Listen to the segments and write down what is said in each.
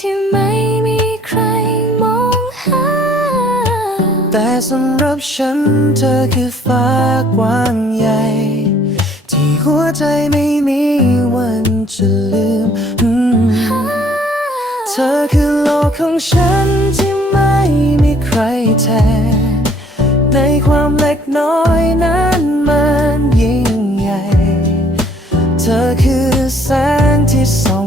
ที่ไม่มีใครมองหา แต่สำหรับฉันเธอคือฟ้ากว้างใหญ่ ที่หัวใจไม่มีวันจะลืม เธอคือโลกของฉันที่ไม่มีใครแทนในความเล็กน้อยนั้นมันยิ่งใหญ่ เธอคือแสงที่ส่อง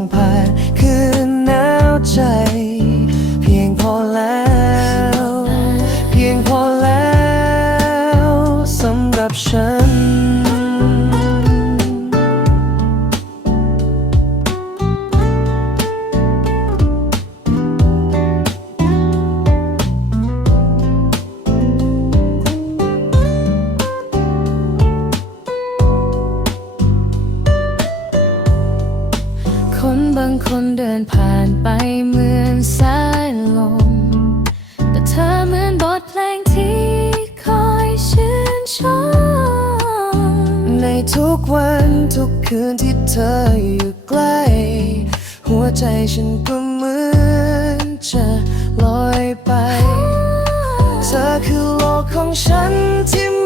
างคนเดินผ่านไปเหมือนสายลม แต่เธอเหมือนบทเพลงที่คอยชื่นชม ในทุกวันทุกคืนที่เธออยู่ใกล้ หัวใจฉันก็เหมือนจะลอยไป เธอคือโลกของฉันที่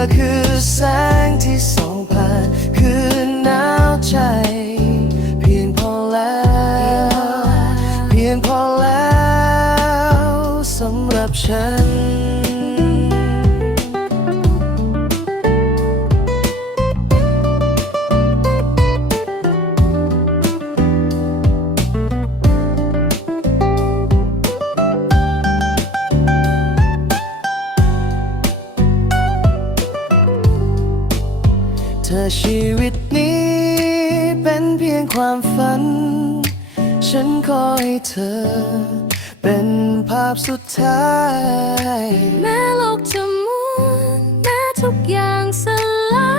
อคือแสงที่ส่องผ่านคือหนาวใจ เพียงพอแล้ว เพียงพอแล้วสำหรับฉัน ธอชีวิตนี้เป็นเพียงความฝัน ฉันขอให้เธอ เป็นภาพสุดท้าย แม้โลกจะหมุนแม้ทุกอย่างสลา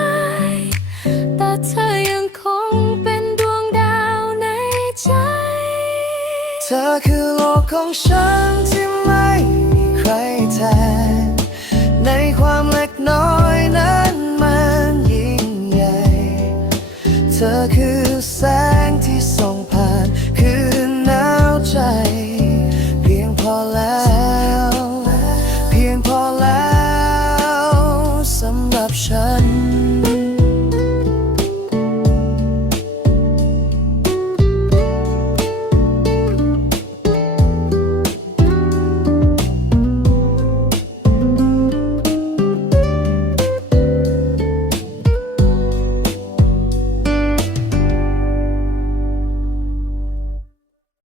ย แต่เธอยังคงเป็นดวงดาวในใจ เธอคือโลกของฉันที่ไม่มีใครแทนใน คือแส